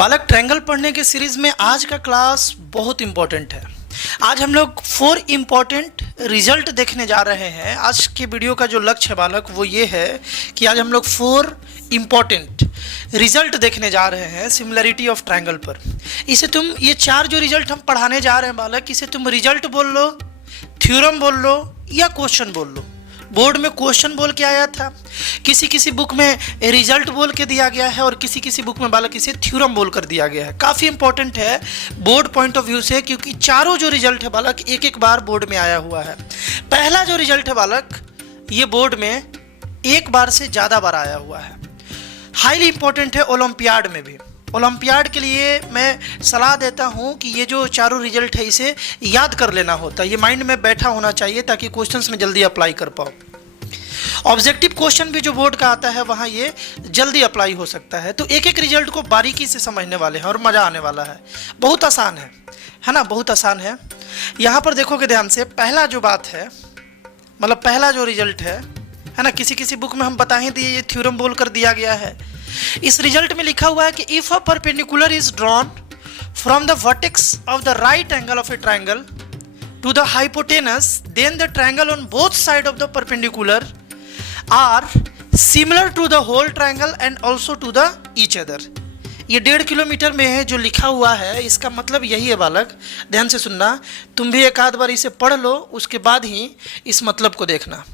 बालक ट्रायंगल पढ़ने के सीरीज में आज का क्लास बहुत इम्पोर्टेंट है। आज हम लोग 4 इम्पोर्टेंट रिजल्ट देखने जा रहे हैं। आज के वीडियो का जो लक्ष्य है बालक वो ये है कि आज हम लोग 4 इम्पोर्टेंट रिजल्ट देखने जा रहे हैं सिमिलरिटी ऑफ ट्रायंगल पर। इसे तुम ये 4 जो रिजल्ट हम पढ़ाने जा रहे हैं बालक, इसे तुम रिजल्ट बोल लो, थ्योरम बोल लो या क्वेश्चन बोल लो। बोर्ड में क्वेश्चन बोल के आया था, किसी बुक में रिजल्ट बोल के दिया गया है और किसी बुक में बालक इसे थ्योरम बोल कर दिया गया है। काफ़ी इंपॉर्टेंट है बोर्ड पॉइंट ऑफ व्यू से, क्योंकि चारों जो रिजल्ट है बालक एक बार बोर्ड में आया हुआ है। पहला जो रिजल्ट है बालक ये बोर्ड में एक बार से ज़्यादा बार आया हुआ है। हाईली इंपॉर्टेंट है ओलंपियाड में भी। ओलंपियाड के लिए मैं सलाह देता हूं कि ये जो चारों रिजल्ट है इसे याद कर लेना होता है, ये माइंड में बैठा होना चाहिए ताकि क्वेश्चंस में जल्दी अप्लाई कर पाओ। ऑब्जेक्टिव क्वेश्चन भी जो बोर्ड का आता है वहाँ ये जल्दी अप्लाई हो सकता है। तो एक रिजल्ट को बारीकी से समझने वाले हैं और मज़ा आने वाला है। बहुत आसान है ना, बहुत आसान है। यहाँ पर देखोगे ध्यान से, पहला जो बात है मतलब पहला जो रिजल्ट है ना, किसी बुक में हम बता ही दिए, ये थ्योरम बोल कर दिया गया है। इस रिजल्ट में लिखा हुआ है कि if a perpendicular is drawn from the vertex of the right angle of a triangle to the hypotenuse, then the triangle on both side of the perpendicular are similar to the whole triangle and also to the each other. ये 1.5 kilometre में है जो लिखा हुआ है, इसका मतलब यही है बालक, ध्यान से सुनना। तुम भी एक आध बार इसे पढ़ लो, उसके बाद ही इस मतलब को देखना।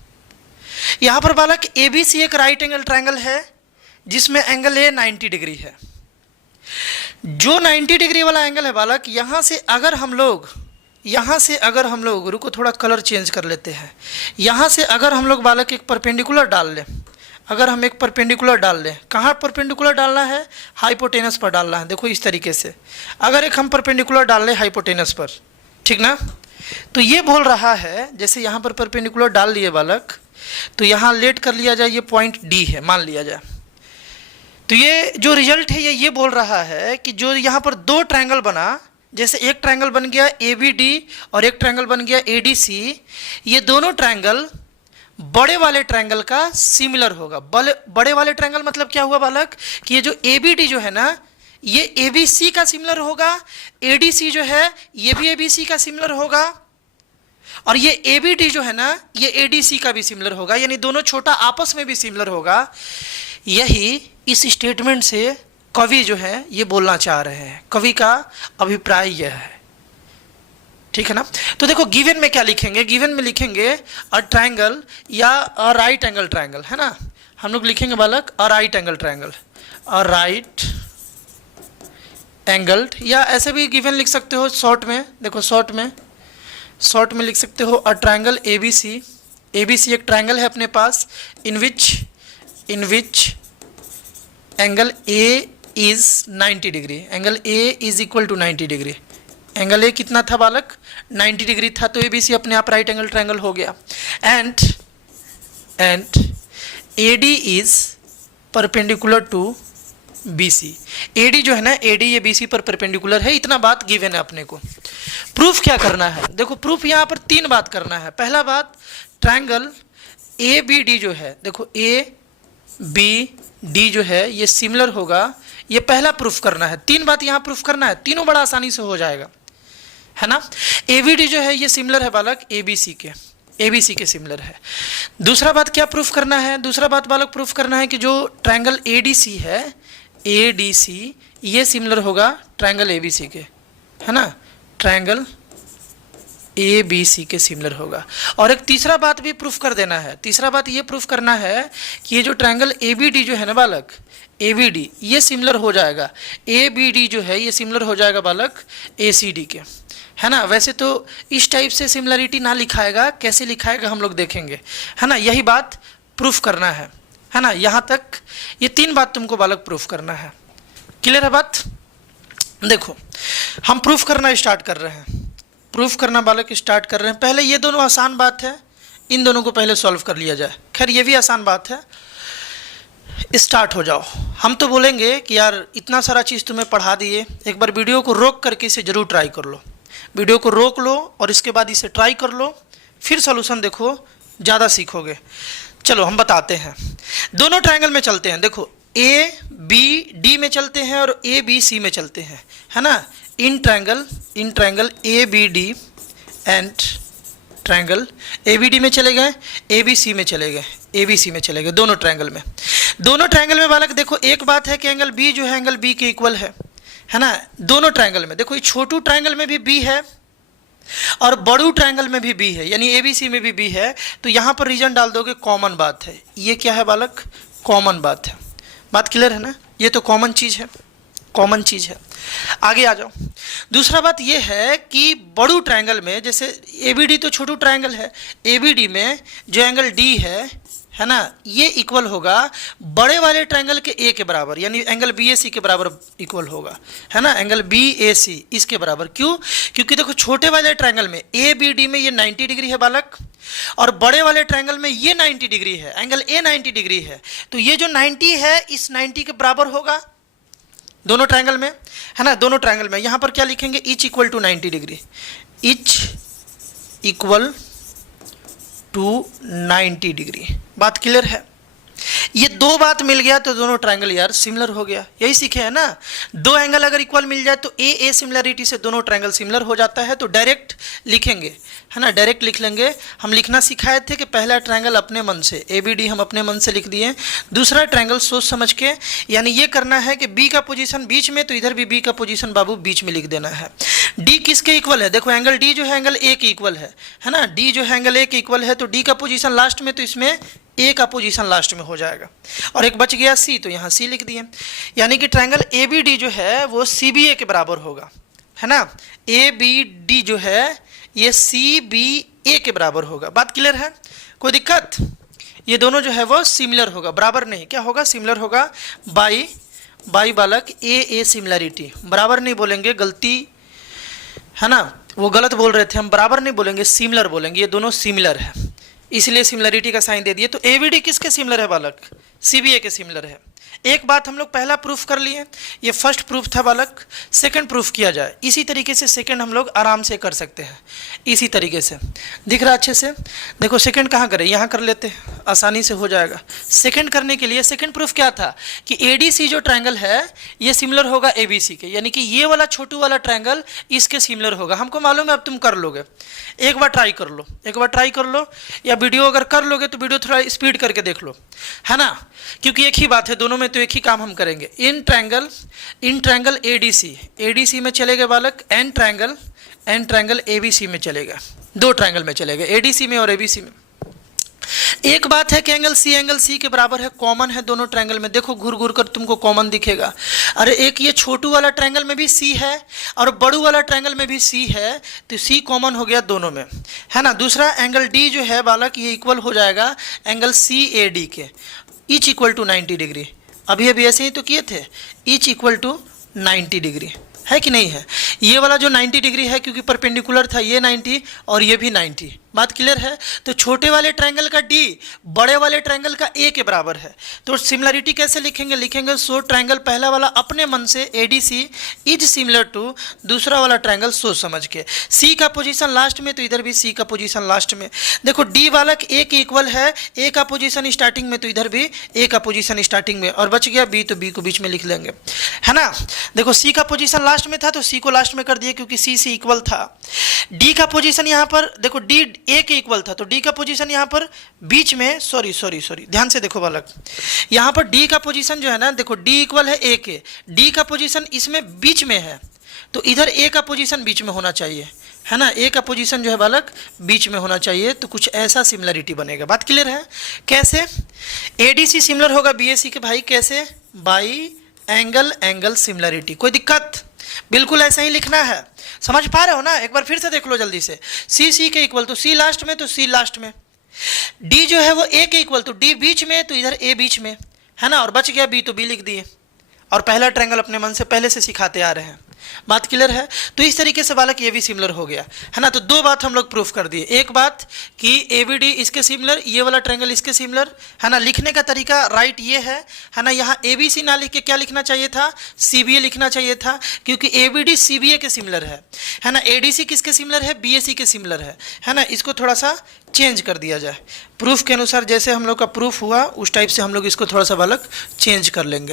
यहाँ पर बालक ABC एक राइट एंगल ट्रायंगल है जिसमें एंगल ए 90 डिग्री है। जो 90 डिग्री वाला एंगल है बालक, यहाँ से अगर हम लोग रुको थोड़ा कलर चेंज कर लेते हैं। यहाँ से अगर हम लोग बालक एक परपेंडिकुलर डाल लें, अगर हम एक परपेंडिकुलर डाल लें, कहाँ परपेंडिकुलर डालना है? हाइपोटेनस पर डालना है। देखो इस तरीके से अगर एक हम परपेंडिकुलर डाल लें हाइपोटेनस पर, ठीक ना, तो ये बोल रहा है, जैसे यहाँ पर परपेंडिकुलर डाल लिए बालक, तो यहाँ लेट कर लिया जाए, ये पॉइंट डी है मान लिया जाए। तो ये जो रिजल्ट है ये बोल रहा है कि जो यहाँ पर 2 ट्रायंगल बना, जैसे एक ट्रायंगल बन गया ABD और एक ट्रायंगल बन गया ADC, ये दोनों ट्रायंगल बड़े वाले ट्रायंगल का सिमिलर होगा। बड़े वाले ट्रायंगल मतलब क्या हुआ बालक कि ये जो ABD जो है ना ये ABC का सिमिलर होगा, ADC जो है ये भी ABC का सिमिलर होगा, और ये ABD जो है ना ये ADC का भी सिमिलर होगा, यानी दोनों छोटा आपस में भी सिमिलर होगा। यही इस स्टेटमेंट से कवि जो है ये बोलना चाह रहे हैं, कवि का अभिप्राय यह है, ठीक है ना। तो देखो गिवन में क्या लिखेंगे, गिवन में लिखेंगे अ ट्रायंगल या अ राइट एंगल ट्रायंगल, है ना। हम लोग लिखेंगे बालक a right angle triangle, a right angled, या ऐसे भी गिवन लिख सकते हो शॉर्ट में। देखो शॉर्ट में लिख सकते हो अ ट्रायंगल ABC। ABC एक ट्रायंगल है अपने पास in which angle A is 90 degree, angle A is equal to 90 degree. Angle A कितना था बालक? 90 डिग्री था, तो ABC अपने आप राइट एंगल ट्रायंगल हो गया। And AD is perpendicular to BC। AD जो है ना, AD ये BC पर परपेंडिकुलर है। इतना बात गिवन है अपने को। प्रूफ क्या करना है? देखो प्रूफ यहाँ पर 3 बात करना है। पहला बात, ट्रायंगल ABD जो है, देखो ABD जो है ये सिमिलर होगा, ये पहला प्रूफ करना है। 3 बात यहाँ प्रूफ करना है, तीनों बड़ा आसानी से हो जाएगा, है ना। ABD जो है ये सिमिलर है बालक ABC के सिमिलर है। दूसरा बात क्या प्रूफ करना है? दूसरा बात बालक प्रूफ करना है कि जो ट्रायंगल ADC है, ADC ये सिमिलर होगा ट्रायंगल ABC के, है ना, ट्रायंगल ABC के सिमिलर होगा। और एक तीसरा बात भी प्रूफ कर देना है। तीसरा बात ये प्रूफ करना है कि ये जो ट्रायंगल ABD जो है ना बालक, ABD ये सिमिलर हो जाएगा, ABD जो है ये सिमिलर हो जाएगा बालक ACD के, है ना। वैसे तो इस टाइप से सिमिलरिटी ना लिखाएगा, कैसे लिखाएगा हम लोग देखेंगे, है ना। यही बात प्रूफ करना है ना। यहाँ तक ये 3 बात तुमको बालक प्रूफ करना है। क्लियर है बात? देखो हम प्रूफ करना स्टार्ट कर रहे हैं, प्रूफ करना बालक स्टार्ट कर रहे हैं। पहले ये दोनों आसान बात है, इन दोनों को पहले सॉल्व कर लिया जाए। खैर ये भी आसान बात है, स्टार्ट हो जाओ। हम तो बोलेंगे कि यार इतना सारा चीज़ तुम्हें पढ़ा दिए, एक बार वीडियो को रोक करके इसे ज़रूर ट्राई कर लो। वीडियो को रोक लो और इसके बाद इसे ट्राई कर लो, फिर सॉल्यूशन देखो, ज़्यादा सीखोगे। चलो हम बताते हैं। दोनों ट्रायंगल में चलते हैं। देखो ए बी डी में चलते हैं और ए बी सी में चलते हैं, है ना। In triangle A B D and triangle A B D में चले गए, ए बी सी में चले गए, ए बी सी में चले गए, दोनों ट्रायंगल में बालक देखो एक बात है कि एंगल बी जो है एंगल बी के इक्वल है ना। दोनों ट्रायंगल में देखो, ये छोटू ट्रायंगल में भी बी है और बड़ू ट्रायंगल में भी बी है, यानी ए बी सी में भी बी है। तो यहाँ पर रीजन डाल दोगे, कॉमन बात है। ये क्या है बालक? कॉमन बात है। बात क्लियर है ना? ये तो कॉमन चीज़ है, कॉमन चीज़ है। आगे आ जाओ। दूसरा बात ये है कि बड़ू ट्रायंगल में, जैसे ए बी डी तो छोटू ट्रायंगल है, ए बी डी में जो एंगल डी है ना, ये इक्वल होगा बड़े वाले ट्रायंगल के ए के बराबर, यानी एंगल बी ए सी के बराबर इक्वल होगा, है ना। एंगल बी ए सी इसके बराबर। क्यों? क्योंकि देखो छोटे वाले ट्रायंगल में ए बी डी में ये 90 डिग्री है बालक, और बड़े वाले ट्रायंगल में ये 90 डिग्री है, एंगल ए 90 डिग्री है। तो ये जो 90 है इस 90 के बराबर होगा दोनों ट्रायंगल में, है ना। दोनों ट्रायंगल में यहाँ पर क्या लिखेंगे? Each equal to 90 degree, each equal to 90 degree. बात क्लियर है? ये दो बात मिल गया तो दोनों ट्रायंगल यार सिमिलर हो गया। यही सीखे है ना, दो एंगल अगर इक्वल मिल जाए तो ए सिमिलरिटी से दोनों ट्रायंगल सिमिलर हो जाता है। तो डायरेक्ट लिखेंगे, है ना, डायरेक्ट लिख लेंगे। हम लिखना सिखाए थे कि पहला ट्रायंगल अपने मन से, ए बी डी हम अपने मन से लिख दिए, दूसरा ट्रायंगल सोच समझ के, यानी ये करना है कि बी का पोजीशन बीच में, तो इधर भी बी का पोजीशन बाबू बीच में लिख देना है। डी किसके इक्वल है? देखो एंगल डी जो है एंगल ए के इक्वल है ना। डी जो है एंगल ए के इक्वल है, तो डी का पोजीशन लास्ट में, तो इसमें ए का पोजीशन लास्ट में हो जाएगा। और एक बच गया सी, तो यहाँ सी लिख दिए। यानी कि ट्रायंगल ए बी डी जो है वो सी बी ए के बराबर होगा, है ना। ए बी डी जो है ये सी बी ए के बराबर होगा। बात क्लियर है? कोई दिक्कत? ये दोनों जो है वो सिमिलर होगा, बराबर नहीं। क्या होगा? सिमिलर होगा बाई बालक ए सिमिलरिटी। बराबर नहीं बोलेंगे, गलती है ना, वो गलत बोल रहे थे हम। बराबर नहीं बोलेंगे, सिमिलर बोलेंगे। ये दोनों सिमिलर है, इसलिए सिमिलरिटी का साइन दे दिए। तो ए बी डी किसके सिमिलर है बालक? सी बी ए के सिमिलर है। एक बात हम लोग पहला प्रूफ कर लिए, ये फर्स्ट प्रूफ था बालक। सेकंड प्रूफ किया जाए, इसी तरीके से सेकंड हम लोग आराम से कर सकते हैं, इसी तरीके से। दिख रहा अच्छे से? देखो सेकंड कहाँ करें? यहाँ कर लेते हैं, आसानी से हो जाएगा। सेकंड करने के लिए सेकंड प्रूफ क्या था कि ए डी सी जो ट्रायंगल है ये सिमिलर होगा ए बी सी के, यानी कि ये वाला छोटू वाला ट्रायंगल इसके सिमिलर होगा। हमको मालूम है, अब तुम कर लोगे। एक बार ट्राई कर लो, एक बार ट्राई कर लो, या वीडियो अगर कर लोगे तो वीडियो थोड़ा स्पीड करके देख लो, है ना, क्योंकि एक ही बात है दोनों में, तो एक ही काम हम करेंगे। इन ट्रायंगल ए डी सी में चलेगा बालक, in triangle A B C में चलेगा, दो ट्रायंगल में चलेगा, ए डी सी में और ए बी सी में। एक बात है कि एंगल सी के बराबर है, कॉमन है दोनों ट्रायंगल में। देखो घूर घूर कर तुमको कॉमन दिखेगा। अरे एक ये छोटू वाला ट्रायंगल में भी सी है और बड़ू वाला ट्रायंगल में भी सी है, तो सी कॉमन हो गया दोनों में, है ना। दूसरा एंगल डी जो है बालक ये इक्वल हो जाएगा एंगल सी ए डी के, इच इक्वल टू 90 डिग्री। अभी ऐसे ही तो किए थे, इच इक्वल टू 90 डिग्री, है कि नहीं है। ये वाला जो 90 डिग्री है क्योंकि परपेंडिकुलर था, ये 90 और ये भी 90। बात क्लियर है? तो छोटे वाले ट्रायंगल का डी बड़े वाले ट्रायंगल का ए के बराबर है। तो सिमिलरिटी कैसे लिखेंगे? लिखेंगे सो ट्रायंगल पहला वाला अपने मन से A D C is similar to दूसरा वाला ट्रायंगल सोच समझ के। सी का पोजीशन लास्ट में, तो इधर भी सी का पोजीशन लास्ट में। देखो डी बालक ए के इक्वल है, ए का पोजीशन स्टार्टिंग में, तो इधर भी ए का पोजीशन स्टार्टिंग में, और बच गया बी, तो बी को बीच में लिख लेंगे, है ना। देखो सी का पोजीशन लास्ट में था तो सी को लास्ट में कर दिए क्योंकि सी इक्वल था। डी का पोजीशन यहाँ पर देखो, डी ए के इक्वल था, तो डी का पोजीशन यहाँ पर बीच में, सॉरी ध्यान से देखो बालक, यहाँ पर डी का पोजीशन जो है ना, देखो डी इक्वल है ए के, डी का पोजीशन इसमें बीच में है, तो इधर ए का पोजीशन बीच में होना चाहिए, है ना। ए का पोजीशन जो है बालक बीच में होना चाहिए, तो कुछ ऐसा सिमिलरिटी बनेगा। बात क्लियर है? कैसे? ए डी सी सिमिलर होगा बी ए सी के, भाई कैसे? By angle similarity. कोई दिक्कत? बिल्कुल ऐसा ही लिखना है। समझ पा रहे हो ना? एक बार फिर से देख लो जल्दी से। सी के इक्वल, तो सी लास्ट में, तो सी लास्ट में। डी जो है वो ए के इक्वल, तो डी बीच में, तो इधर ए बीच में, है ना। और बच गया बी, तो बी लिख दिए। और पहला ट्रायंगल अपने मन से पहले से सिखाते आ रहे हैं, बात क्लियर है। तो इस तरीके से बालक ये भी सिमिलर हो गया, है ना। तो दो बात हम लोग प्रूफ कर दिए। एक बात कि ABD इसके सिमिलर, ये वाला ट्रायंगल इसके सिमिलर, है ना। लिखने का तरीका राइट ये है ना। यहाँ ABC ना लिख के क्या लिखना चाहिए था, CBA लिखना चाहिए था, क्योंकि ABD CBA के सिमिलर है ना। ADC किसके सिमिलर है, BAC के सिमिलर है ना। इसको थोड़ा सा चेंज कर दिया जाए, प्रूफ के अनुसार जैसे हम लोग का प्रूफ हुआ उस टाइप से हम लोग इसको थोड़ा सा बालक चेंज कर लेंगे,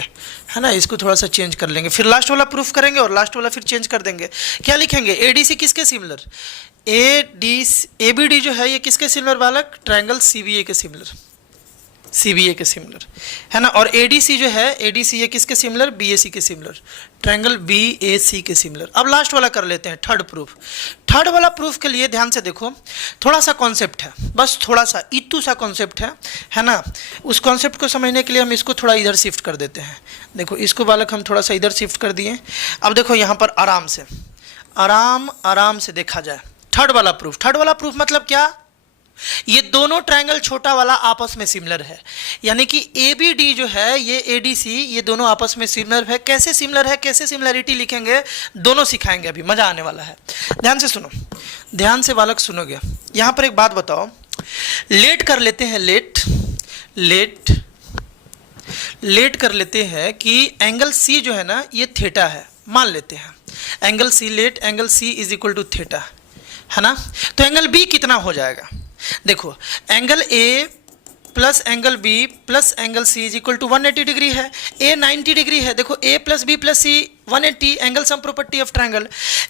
है ना। इसको थोड़ा सा चेंज कर लेंगे, फिर लास्ट वाला प्रूफ करेंगे और लास्ट वाला फिर चेंज कर देंगे। क्या लिखेंगे, ADC किसके सिमिलर, ABD जो है ये किसके सिमिलर बालक, ट्रायंगल CBA के सिमिलर, CBA के सिमिलर, है ना। और ADC जो है, ADC ये किसके सिमिलर, BAC के सिमिलर, ट्रायंगल BAC के सिमिलर। अब लास्ट वाला कर लेते हैं, थर्ड प्रूफ। थर्ड वाला प्रूफ के लिए ध्यान से देखो, थोड़ा सा कॉन्सेप्ट है, बस थोड़ा सा इतू सा कॉन्सेप्ट है ना। उस कॉन्सेप्ट को समझने के लिए हम इसको थोड़ा इधर शिफ्ट कर देते हैं। देखो इसको बालक हम थोड़ा सा इधर शिफ्ट कर दिए। अब देखो यहाँ पर आराम से देखा जाए थर्ड वाला प्रूफ। थर्ड वाला प्रूफ मतलब क्या, ये दोनों ट्रायंगल छोटा वाला आपस में सिमिलर है, यानी कि ABD जो है ये ADC ये दोनों आपस में सिमिलर है। कैसे सिमिलर है, कैसे सिमिलरिटी लिखेंगे, दोनों सिखाएंगे, अभी मजा आने वाला है। ध्यान से सुनो, ध्यान से बालक सुनोगे। यहाँ पर एक बात बताओ, लेट कर लेते हैं, लेट कर लेते हैं कि एंगल C जो है ना ये थीटा है, मान लेते हैं angle C, let angle C is equal to theta, है ना। तो एंगल B कितना हो जाएगा, देखो angle A plus angle B plus angle C is equal to 180 degree है, A 90 डिग्री है। देखो A plus B plus C 180, angle sum property of triangle.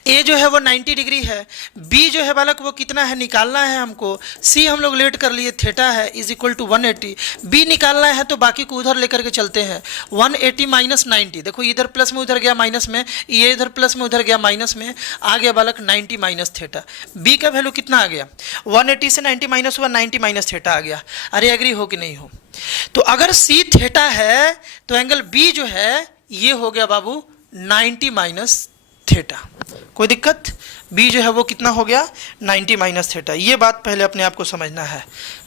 A जो है वो 90 डिग्री है, B जो है बालक वो कितना है निकालना है हमको, C हम लोग लेट कर लिए थीटा है इज इक्वल टू 180, B निकालना है तो बाकी को उधर लेकर के चलते हैं। 180 माइनस 90, देखो इधर प्लस में उधर गया माइनस में, ये इधर प्लस में उधर गया माइनस में, आ गया बालक 90 माइनस थीटा। B का वैल्यू कितना आ गया, 180 से 90 माइनस हुआ, 90 माइनस थीटा आ गया। अरे एग्री हो कि नहीं हो। तो अगर C थीटा है तो एंगल B जो है ये हो गया बाबू 90 माइनस थीटा। कोई दिक्कत, B जो है वो कितना हो गया 90 माइनस थीटा। ये बात पहले अपने आप को समझना है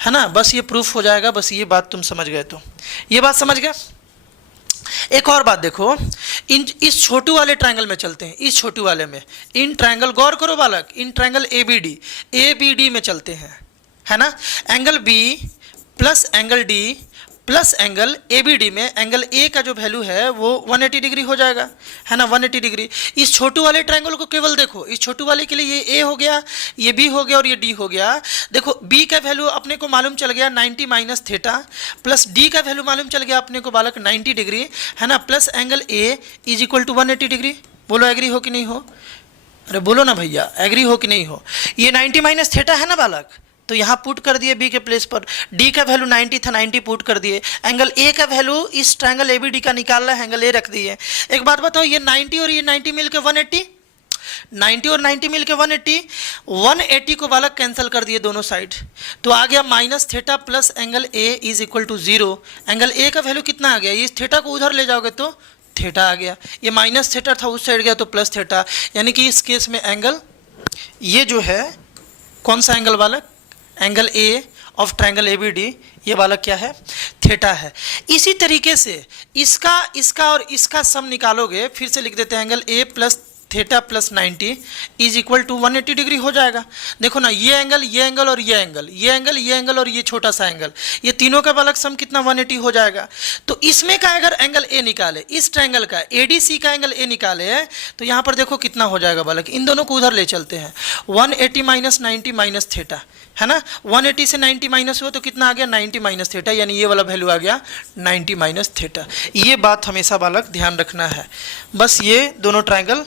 ना। बस ये प्रूफ हो जाएगा, बस ये बात तुम समझ गए तो ये बात समझ गए। एक और बात देखो, इस छोटू वाले ट्रायंगल में चलते हैं, इस छोटू वाले में, इन ट्रायंगल गौर करो बालक, इन ट्रायंगल ABD में चलते हैं, है ना। Angle B plus angle D plus angle ABD में एंगल A का जो वैल्यू है वो 180 डिग्री हो जाएगा, है ना, 180 डिग्री। इस छोटू वाले ट्रायंगल को केवल देखो, इस छोटू वाले के लिए ये A हो गया, ये B हो गया और ये D हो गया। देखो B का वैल्यू अपने को मालूम चल गया 90 माइनस थीटा, प्लस D का वैल्यू मालूम चल गया अपने को बालक 90 डिग्री, है ना, plus angle A is equal to 180 degree. बोलो एग्री हो कि नहीं हो, अरे बोलो ना भैया, एग्री हो कि नहीं हो। ये 90 माइनस थीटा है ना बालक, तो यहाँ पुट कर दिए B के प्लेस पर, D का वैल्यू 90 था, 90 पुट कर दिए। एंगल A का वैल्यू इस ट्रायंगल ABD का निकालना है, एंगल A रख दिए। एक बात बताओ, ये 90 और ये 90 मिलकर 180, 90 और 90 मिलकर 180, 180 को बालक कैंसिल कर दिए दोनों साइड, तो आ गया minus theta plus angle A is equal to 0। Angle A का वैल्यू कितना आ गया, इस थीटा को उधर ले जाओगे तो थीटा आ गया, ये माइनस थीटा था उस साइड गया तो प्लस थीटा, यानी कि इस केस में एंगल ये जो है कौन सा एंगल बालक, angle A of triangle ABD ये बालक क्या है, थीटा है। इसी तरीके से इसका और इसका सम निकालोगे, फिर से लिख देते हैं angle A plus theta plus 90 is equal to 180 degree हो जाएगा। देखो ना, ये एंगल और ये एंगल और ये छोटा सा एंगल, ये तीनों का बालक सम कितना 180 हो जाएगा। तो इसमें का अगर एंगल A निकाले, इस ट्रायंगल का ADC का एंगल A निकाले, तो यहाँ पर देखो कितना हो जाएगा बालक, इन दोनों को उधर ले चलते हैं, 180 माइनस 90 माइनस थीटा, है ना। 180 से 90 माइनस हुआ तो कितना आ गया 90 माइनस थीटा, यानी ये वाला वैल्यू आ गया 90 माइनस थीटा। ये बात हमेशा बालक ध्यान रखना है। बस ये दोनों ट्रायंगल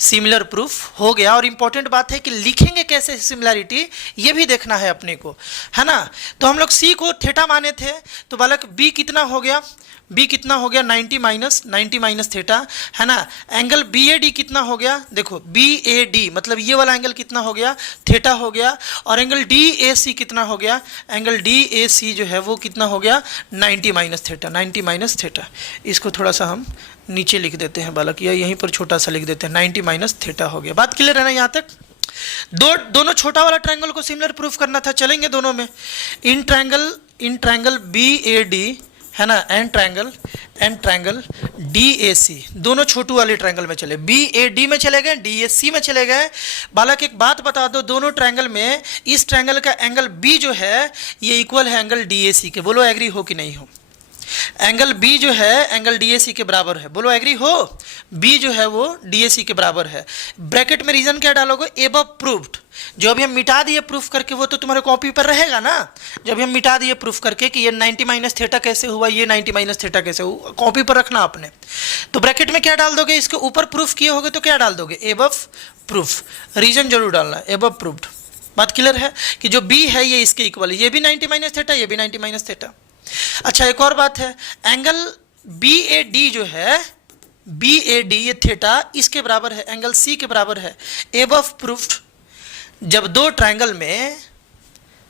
सिमिलर प्रूफ हो गया। और इंपॉर्टेंट बात है कि लिखेंगे कैसे सिमिलरिटी, ये भी देखना है अपने को, है ना। तो हम लोग C को थीटा माने थे, तो बालक B कितना हो गया, 90 माइनस थीटा, है ना। एंगल BAD कितना हो गया, देखो BAD मतलब ये वाला एंगल कितना हो गया, थीटा हो गया। और एंगल DAC कितना हो गया, एंगल DAC जो है वो कितना हो गया 90 माइनस थीटा। इसको थोड़ा सा हम नीचे लिख देते हैं बालक, या यहीं पर छोटा सा लिख देते हैं, 90 माइनस थीटा हो गया। बात क्लियर है ना यहाँ तक। दोनों छोटा वाला ट्रायंगल को सिमिलर प्रूफ करना था, चलेंगे दोनों में। इन ट्रायंगल BAD, है ना, एंड ट्रायंगल DAC, दोनों छोटू वाले ट्रायंगल में चले, BAD में चले गए, DAC में चले गए। बालक एक बात बता दो, दोनों ट्रायंगल में इस ट्रायंगल का एंगल B जो है ये इक्वल है एंगल DAC के। बोलो एग्री हो कि नहीं हो? एंगल B जो है एंगल DAC के बराबर है। बोलो एग्री हो? B जो है वो DAC के बराबर है। ब्रैकेट में रीजन क्या डालोगे? Above proved. जो अभी हम मिटा दिए प्रूफ करके वो तो तुम्हारे कॉपी पर रहेगा ना। जब अभी हम मिटा दिए प्रूफ करके कि ये 90 माइनस थीटा कैसे हुआ, ये 90 माइनस थीटा कैसे हुआ, कॉपी पर रखना आपने। तो ब्रैकेट में क्या डाल दोगे? इसके ऊपर प्रूफ किए होगे तो क्या डाल दोगे? Above proof. रीजन जरूर डालना, एबव प्रूव्ड। बात क्लियर है कि जो B है ये इसके इक्वल है, ये भी 90 माइनस थीटा, ये भी 90 माइनस थीटा। अच्छा एक और बात है, एंगल BAD जो है, BAD ये थीटा इसके बराबर है, एंगल C के बराबर है। Above proofed. जब दो ट्रायंगल में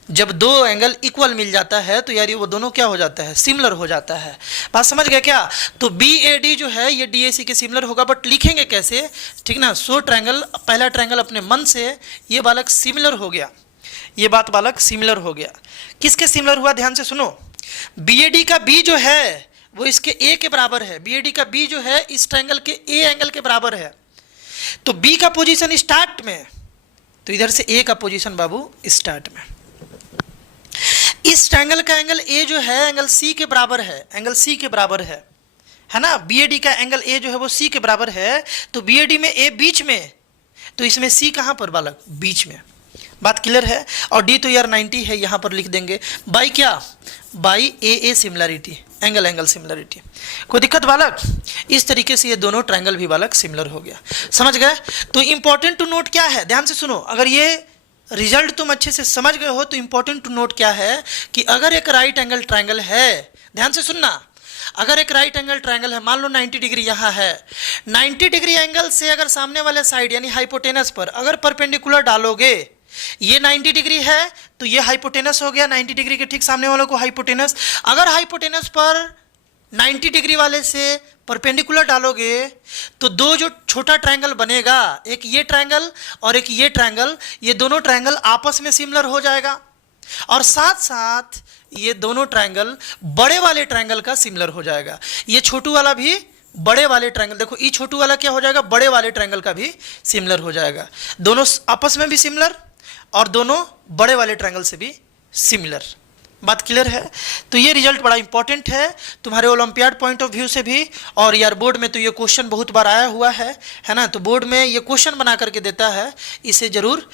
जब दो एंगल इक्वल मिल जाता है तो यार ये वो दोनों क्या हो जाता है? सिमिलर हो जाता है। बात समझ गए क्या? तो BAD जो है ये DAC के सिमिलर होगा, बट लिखेंगे कैसे? ठीक ना। सो ट्रायंगल, पहला ट्रायंगल अपने मन से ये बालक सिमिलर हो गया, ये बात बालक सिमिलर हो गया। किसके सिमिलर हुआ? ध्यान से सुनो। BAD का B जो है वो इसके A के बराबर है। BAD का B जो है इस ट्रायंगल के A एंगल के बराबर है। तो B का पोजीशन स्टार्ट में, तो इधर से A का पोजीशन बाबू स्टार्ट में। इस ट्रायंगल का एंगल A जो है एंगल C के बराबर है, एंगल C के बराबर है ना। BAD का एंगल A जो है वो C के बराबर है। तो BAD में A बीच में, तो इसमें C कहाँ पर बालक? बीच में। बात क्लियर है। और D तो यार 90 है, यहाँ पर लिख देंगे बाई क्या? By AA similarity, angle similarity. कोई दिक्कत बालक? इस तरीके से ये दोनों ट्रायंगल भी बालक सिमिलर हो गया। समझ गए? तो इंपॉर्टेंट टू नोट क्या है? ध्यान से सुनो। अगर ये रिजल्ट तुम अच्छे से समझ गए हो तो इंपॉर्टेंट टू नोट क्या है कि अगर एक राइट एंगल ट्रायंगल है, ध्यान से सुनना, अगर एक राइट एंगल ट्रायंगल है, मान लो 90 डिग्री यहाँ है, 90 डिग्री एंगल से अगर सामने वाले साइड यानी हाइपोटेनस पर अगर परपेंडिकुलर डालोगे, ये 90 डिग्री है तो ये हाइपोटेनस हो गया, 90 डिग्री के ठीक सामने वालों को हाइपोटेनस। अगर हाइपोटेनस पर 90 डिग्री वाले से परपेंडिकुलर डालोगे तो दो जो छोटा ट्रायंगल बनेगा, एक ये ट्रायंगल और एक ये ट्रायंगल, ये दोनों ट्रायंगल आपस में सिमिलर हो जाएगा और साथ साथ ये दोनों ट्रायंगल बड़े वाले ट्रायंगल का सिमिलर हो जाएगा। ये छोटू वाला भी बड़े वाले ट्रायंगल, देखो ये छोटू वाला क्या हो जाएगा? बड़े वाले ट्रायंगल का भी सिमिलर हो जाएगा। दोनों आपस में भी सिमिलर और दोनों बड़े वाले ट्रायंगल से भी सिमिलर। बात क्लियर है? तो ये रिजल्ट बड़ा इंपॉर्टेंट है तुम्हारे ओलंपियाड पॉइंट ऑफ व्यू से भी, और यार बोर्ड में तो ये क्वेश्चन बहुत बार आया हुआ है ना। तो बोर्ड में ये क्वेश्चन बना करके देता है, इसे जरूर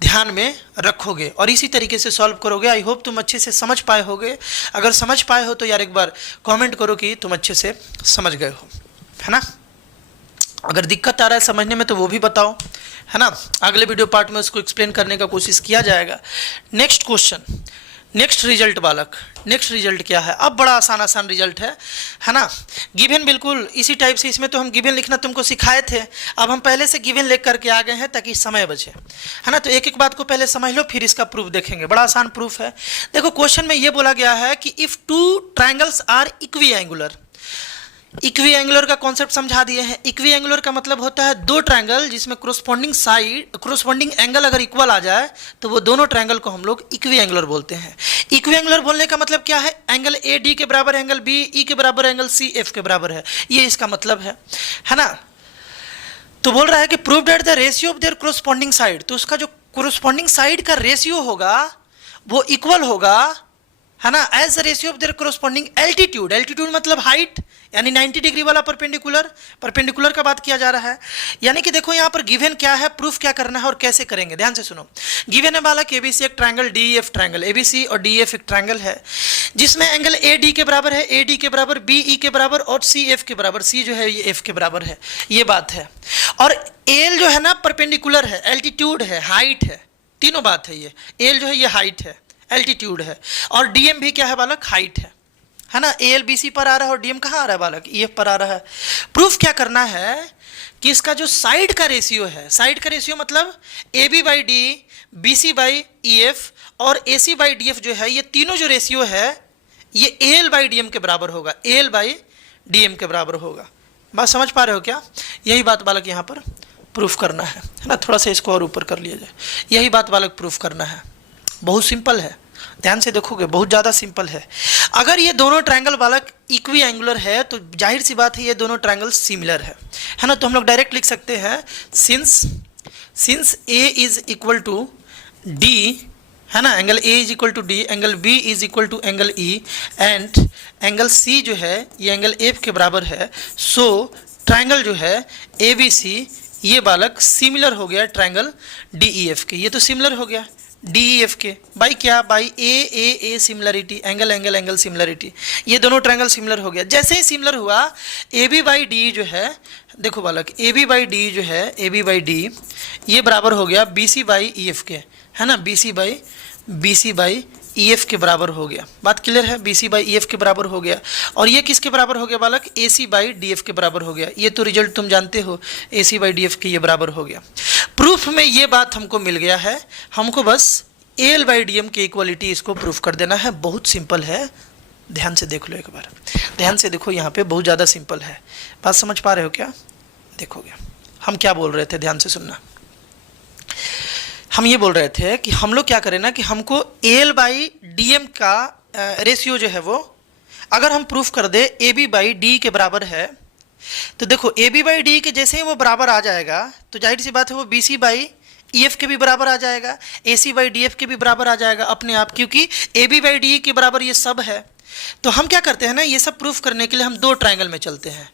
ध्यान में रखोगे और इसी तरीके से सॉल्व करोगे। आई होप तुम अच्छे से समझ पाए होगे। अगर समझ पाए हो तो यार एक बार कमेंट करो कि तुम अच्छे से समझ गए हो, है ना। अगर दिक्कत आ रहा है समझने में तो वो भी बताओ, है ना। अगले वीडियो पार्ट में उसको एक्सप्लेन करने का कोशिश किया जाएगा। नेक्स्ट क्वेश्चन, नेक्स्ट रिजल्ट बालक, नेक्स्ट रिजल्ट क्या है? अब बड़ा आसान रिजल्ट है ना। गिवन बिल्कुल इसी टाइप से, इसमें तो हम गिवन लिखना तुमको सिखाए थे, अब हम पहले से गिवन लिख करके आ गए हैं ताकि समय बचे, है ना। तो एक एक बात को पहले समझ लो फिर इसका प्रूफ देखेंगे। बड़ा आसान प्रूफ है। देखो क्वेश्चन में ये बोला गया है कि if two triangles are equiangular, equiangular का कॉन्सेप्ट समझा दिए हैं। इक्वी एंगुलर का मतलब होता है दो ट्रायंगल जिसमें कोरोस्पोंडिंग एंगल अगर इक्वल आ जाए तो वो दोनों ट्रायंगल को हम लोग इक्वी एंगुलर बोलते हैं। इक्वी एंगुलर बोलने का मतलब क्या है? एंगल ए डी के बराबर, एंगल बी ई के बराबर, एंगल सी एफ के बराबर है, ये इसका मतलब है ना। तो बोल रहा है कि prove that the ratio of their corresponding side, तो उसका जो कोरोस्पोंडिंग साइड का रेशियो होगा वो इक्वल होगा, है ना, as the ratio of their corresponding altitude. Altitude मतलब हाइट, यानी 90 डिग्री वाला परपेंडिकुलर का बात किया जा रहा है। यानी कि देखो यहाँ पर गिवन क्या है, प्रूफ क्या करना है और कैसे करेंगे, ध्यान से सुनो। गिवन है बालक एबीसी एक ट्रायंगल, डीईएफ ट्रायंगल, एबीसी और डीईएफ एक ट्रायंगल है जिसमें एंगल ए डी के बराबर है, ए डी के बराबर, बी ई के बराबर और सी एफ के बराबर, सी जो है ये एफ के बराबर है, ये बात है। और एल जो है ना परपेंडिकुलर है, एल्टीट्यूड है, हाइट है, तीनों बात है। ये एल जो है ये हाइट है, एल्टीट्यूड है, और डीएम भी क्या है बालक? हाइट है ना। एल बीसी पर आ रहा है और डीएम कहाँ आ रहा है बालक? ईएफ पर आ रहा है। प्रूफ क्या करना है कि इसका जो साइड का रेशियो है, साइड का रेशियो मतलब A B by D, B C by E F और A C by D F जो है, ये तीनों जो रेशियो है ये एल बाई डी एम के बराबर होगा, एल बाई डी एम के बराबर होगा। बात समझ पा रहे हो क्या? यही बात बालक यहाँ पर प्रूफ करना है ना। थोड़ा सा इसको और ऊपर कर लिया जाए, यही बात बालक प्रूफ करना है। बहुत सिंपल है, ध्यान से देखोगे बहुत ज़्यादा सिंपल है। अगर ये दोनों ट्रायंगल बालक इक्वी एंगुलर है तो जाहिर सी बात है ये दोनों ट्रायंगल सिमिलर है ना। तो हम लोग डायरेक्ट लिख सकते हैं since A is equal to D, है ना, angle A is equal to D, angle B is equal to angle E and angle C जो है ये एंगल एफ के बराबर है। सो ट्रायंगल जो है ए बी सी ये बालक सिमिलर हो गया ट्रायंगल डी ई एफ के। ये तो सिमिलर हो गया डी ई एफ के बाई क्या, by A similarity, angle angle angle similarity. ये दोनों ट्रायंगल सिमिलर हो गया। जैसे ही सिमिलर हुआ ए बी बाई डी जो है, देखो बालक ए बी बाई डी जो है, ए बी बाई डी ये बराबर हो गया B C by E F के, है ना, B C by E F के बराबर हो गया। बात क्लियर है, B C by E F के बराबर हो गया। और ये किसके बराबर हो गया बालक, A C by D F के बराबर हो गया। ये तो रिजल्ट तुम जानते हो, ए सी बाई डी एफ के ये बराबर हो गया। प्रूफ में ये बात हमको मिल गया है, हमको बस A L by D M की इक्वलिटी इसको प्रूफ कर देना है। बहुत सिंपल है, ध्यान से देख लो एक बार, ध्यान से देखो, यहाँ पे बहुत ज़्यादा सिंपल है। बात समझ पा रहे हो क्या? देखोगे हम क्या बोल रहे थे, ध्यान से सुनना। हम ये बोल रहे थे कि हम लोग क्या करें ना कि हमको A L by D M का रेशियो जो है वो अगर हम प्रूफ कर दे ए बी बाई डी के बराबर है, तो देखो ए बी बाई डी के जैसे ही वो बराबर आ जाएगा तो जाहिर सी बात है वो B C by E F के भी बराबर आ जाएगा, A C by D F के भी बराबर आ जाएगा अपने आप, क्योंकि ए बी बाई डी के बराबर ये सब है। तो हम क्या करते हैं ना, ये सब प्रूफ करने के लिए हम दो ट्रायंगल में चलते हैं।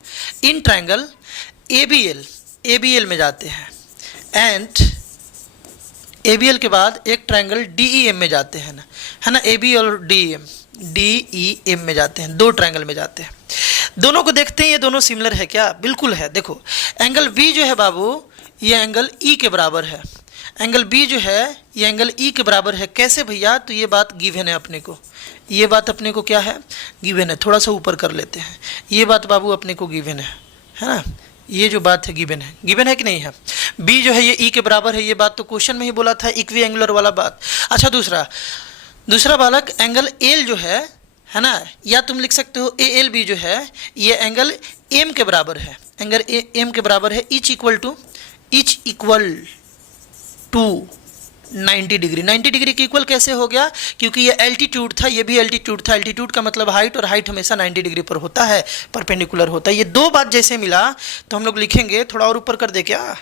इन ट्रायंगल ए बी एल में जाते हैं एंड ए बी एल के बाद एक ट्रायंगल डी ई एम में जाते हैं ना, है ना, ए बी और डी ई एम में जाते हैं, दो ट्रायंगल में जाते हैं। दोनों को देखते हैं ये दोनों सिमिलर है क्या? बिल्कुल है। देखो एंगल बी जो है बाबू ये एंगल ई के बराबर है, एंगल बी जो है ये एंगल ई के बराबर है। कैसे भैया? तो ये बात गिवन है अपने को, ये बात अपने को क्या है, गिवन है। थोड़ा सा ऊपर कर लेते हैं, ये बात बाबू अपने को गिवन है ना, ये जो बात है गिवन है कि नहीं है? बी जो है ये ई के बराबर है, ये बात तो क्वेश्चन में ही बोला था, इक्वी एंगुलर वाला बात। अच्छा दूसरा बालक एंगल एल जो है ना, या तुम लिख सकते हो ए एल बी जो है ये एंगल एम के बराबर है, एंगल एम के बराबर है। Each equal to 90 degree. 90 degree के इक्वल कैसे हो गया? क्योंकि ये एल्टीट्यूड था, ये भी एल्टीट्यूड था। एल्टीट्यूड का मतलब हाइट, और हाइट हमेशा 90 डिग्री पर होता है, परपेंडिकुलर होता है। ये दो बात जैसे मिला तो हम लोग लिखेंगे, थोड़ा और ऊपर कर दे क्या,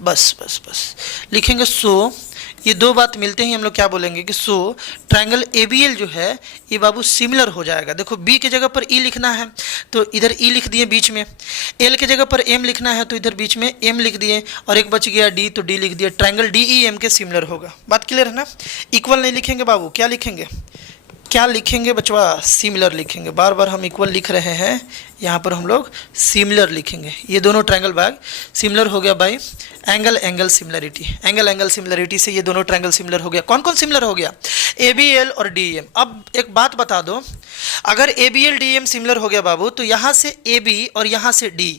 बस लिखेंगे। सो ये दो बात मिलते ही हम लोग क्या बोलेंगे कि सो ट्रायंगल ए बी एल जो है ये बाबू सिमिलर हो जाएगा। देखो बी के जगह पर ई लिखना है तो इधर ई लिख दिए बीच में, एल के जगह पर एम लिखना है तो इधर बीच में एम लिख दिए, और एक बच गया डी तो डी लिख दिया। ट्रायंगल डी ई एम के सिमिलर होगा। बात क्लियर है ना? इक्वल नहीं लिखेंगे बाबू, क्या लिखेंगे बचवा? सिमिलर लिखेंगे। बार बार हम इक्वल लिख रहे हैं, यहाँ पर हम लोग सिमिलर लिखेंगे। ये दोनों ट्रायंगल भाग सिमिलर हो गया बाई एंगल सिमिलरिटी से ये दोनों ट्रायंगल सिमिलर हो गया। कौन कौन सिमिलर हो गया? ए बी एल और डी एम। अब एक बात बता दो, अगर A B L D M similar हो गया बाबू तो यहाँ से ए बी और यहाँ से डी,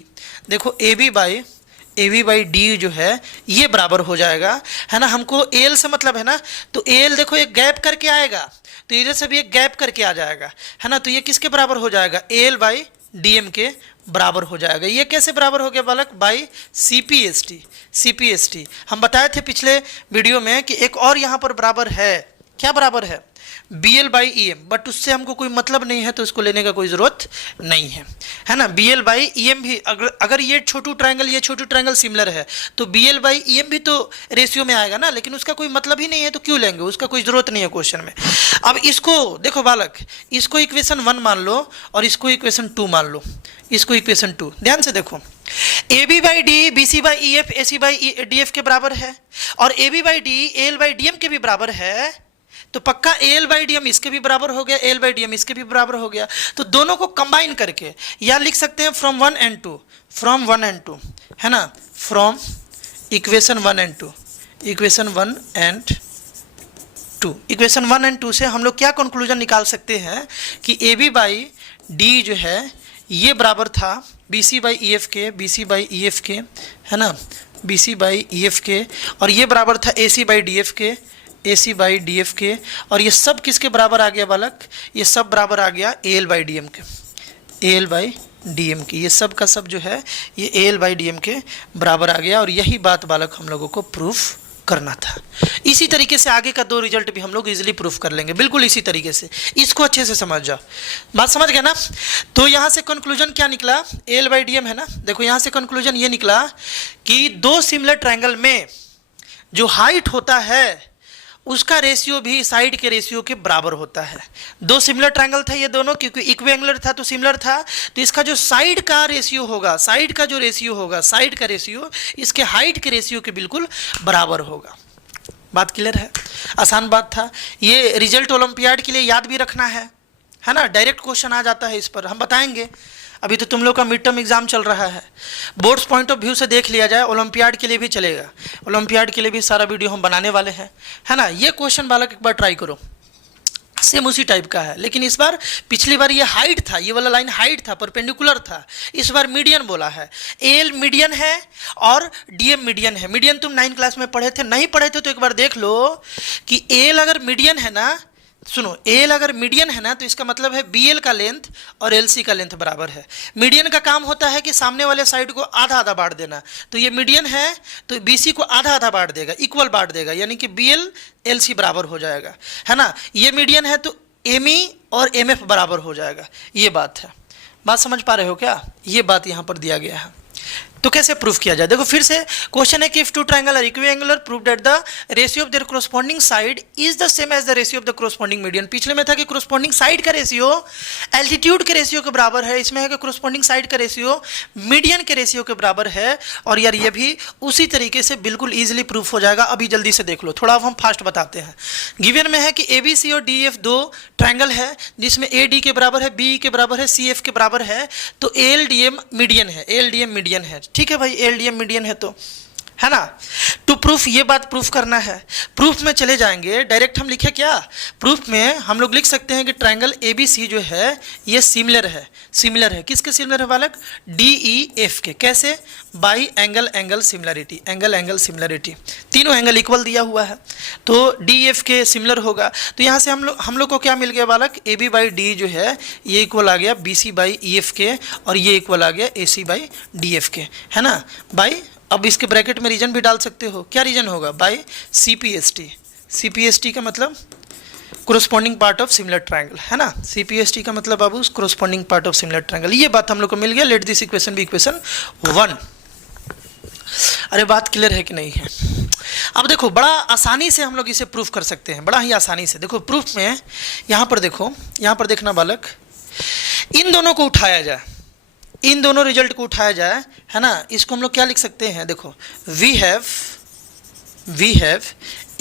देखो ए बी बाई डी जो है ये बराबर हो जाएगा, है ना। हमको एल से मतलब है ना, तो एल देखो एक गैप करके आएगा तो इधर से भी एक गैप करके आ जाएगा, है ना। तो ये किसके बराबर हो जाएगा? एल बाई डी एम के बराबर हो जाएगा। ये कैसे बराबर हो गया बालक? By C P S T. हम बताए थे पिछले वीडियो में कि एक और यहाँ पर बराबर है, क्या बराबर है? B L by E M, but उससे हमको कोई मतलब नहीं है तो इसको लेने का कोई ज़रूरत नहीं है ना। B L by E M भी अगर ये छोटू ट्रायंगल सिमिलर है तो B L by E M भी तो रेशियो में आएगा ना, लेकिन उसका कोई मतलब ही नहीं है तो क्यों लेंगे, उसका कोई ज़रूरत नहीं है क्वेश्चन में। अब इसको देखो बालक, इसको इक्वेशन 1 मान लो और इसको इक्वेशन 2 मान लो, इसको इक्वेशन 2 ध्यान से देखो। A B by D B C by E F A C by D F के बराबर है, और A B by D A L by D M के भी बराबर है, तो पक्का A L by D M इसके भी बराबर हो गया, A L by D M इसके भी बराबर हो गया। तो दोनों को कंबाइन करके या लिख सकते हैं फ्रॉम 1 and 2, है ना, from equation 1 and 2, equation 1 and 2 से हम लोग क्या कंक्लूजन निकाल सकते हैं कि ए बी बाई डी जो है ये बराबर था B C by E F के, है ना, B C by E F के, और ये बराबर था A C by D F के, और ये सब किसके बराबर आ गया बालक? ये सब बराबर आ गया A L by D M के, ये सब का सब जो है ये A L by D M के बराबर आ गया। और यही बात बालक हम लोगों को प्रूफ करना था। इसी तरीके से आगे का 2 रिजल्ट भी हम लोग इजीली प्रूफ कर लेंगे, बिल्कुल इसी तरीके से। इसको अच्छे से समझ जाओ, बात समझ गए ना। तो यहाँ से कंक्लूजन क्या निकला, L/DM है ना। देखो यहाँ से कंक्लूजन ये निकला कि 2 सिमिलर ट्रायंगल में जो हाइट होता है उसका रेशियो भी साइड के रेशियो के बराबर होता है। 2 सिमिलर ट्रायंगल था ये दोनों, क्योंकि इक्विएंगुलर था तो सिमिलर था, तो इसका जो साइड का रेशियो होगा, साइड का जो रेशियो होगा, साइड का रेशियो इसके हाइट के रेशियो के बिल्कुल बराबर होगा। बात क्लियर है, आसान बात था। ये रिजल्ट ओलंपियाड के लिए याद भी रखना है ना, डायरेक्ट क्वेश्चन आ जाता है इस पर, हम बताएंगे। अभी तो तुम लोग का मिड टर्म एग्जाम चल रहा है, बोर्ड्स पॉइंट ऑफ व्यू से देख लिया जाए, ओलंपियाड के लिए भी चलेगा, ओलंपियाड के लिए भी सारा वीडियो हम बनाने वाले हैं, है ना। ये क्वेश्चन बालक एक बार ट्राई करो, सेम उसी टाइप का है, लेकिन इस बार, पिछली बार ये हाइट था, ये वाला लाइन हाइट था, परपेंडिकुलर था, इस बार मीडियन बोला है। एल मीडियन है और डीएम मीडियन है। मीडियन तुम 9 क्लास में पढ़े थे, नहीं पढ़े थे तो एक बार देख लो कि एल अगर मीडियन है ना, सुनो, एल अगर मीडियन है ना तो इसका मतलब है बीएल का लेंथ और एलसी का लेंथ बराबर है। मीडियन का काम होता है कि सामने वाले साइड को आधा आधा बांट देना, तो ये मीडियन है तो बीसी को आधा आधा बांट देगा, इक्वल बांट देगा, यानी कि बीएल एलसी बराबर हो जाएगा, है ना। ये मीडियन है तो एमई और एमएफ बराबर हो जाएगा, ये बात है। बात समझ पा रहे हो क्या, ये बात यहाँ पर दिया गया है। तो कैसे प्रूफ किया जाए, देखो फिर से क्वेश्चन है कि if 2 triangle are equiangular prove that the ratio of their corresponding side is the same as the ratio of the corresponding median. पिछले में था कि कॉरस्पॉन्डिंग साइड का रेशियो एल्टीट्यूड के रेशियो के बराबर है, इसमें है कि कॉरस्पॉन्डिंग साइड का रेशियो मीडियन के रेशियो के बराबर है। और यार ये भी उसी तरीके से बिल्कुल ईजिली प्रूफ हो जाएगा। अभी जल्दी से देख लो, थोड़ा अब हम फास्ट बताते हैं। गिवन में है कि ABC और DF 2 ट्रायंगल है जिसमें AD के बराबर है, BE के बराबर है, CF के बराबर है, तो LDM मीडियन है, LDM मीडियन है, ठीक है भाई, LDM मीडियन है, तो है ना। टू प्रूफ ये बात प्रूफ करना है। प्रूफ में चले जाएंगे, डायरेक्ट हम लिखे क्या, प्रूफ में हम लोग लिख सकते हैं कि ट्रायंगल ABC जो है ये सिमिलर है। सिमिलर है किसके सिमिलर है बालक, DEF के। कैसे, by angle angle similarity, angle angle similarity, तीनों एंगल इक्वल दिया हुआ है तो DEF के सिमिलर होगा। तो यहाँ से हम लोग को क्या मिल गया बालक, AB बाई D जो है ये इक्वल आ गया BC बाई EF के, और ये इक्वल आ गया AC बाई DF के, है ना। बाई, अब इसके ब्रैकेट में रीजन भी डाल सकते हो, क्या रीजन होगा, बाय CPST। CPST का मतलब corresponding part of similar triangle, है ना। CPST का मतलब बाबू corresponding part of similar triangle. ये बात हम लोग को मिल गया। Let this equation be equation 1। अरे बात क्लियर है कि नहीं है। अब देखो बड़ा आसानी से हम लोग इसे प्रूफ कर सकते हैं, बड़ा ही आसानी से। देखो प्रूफ में यहाँ पर देखो, यहाँ पर देखना बालक, इन दोनों को उठाया जाए, इन दोनों रिजल्ट को उठाया जाए, है ना। इसको हम लोग क्या लिख सकते हैं, देखो we have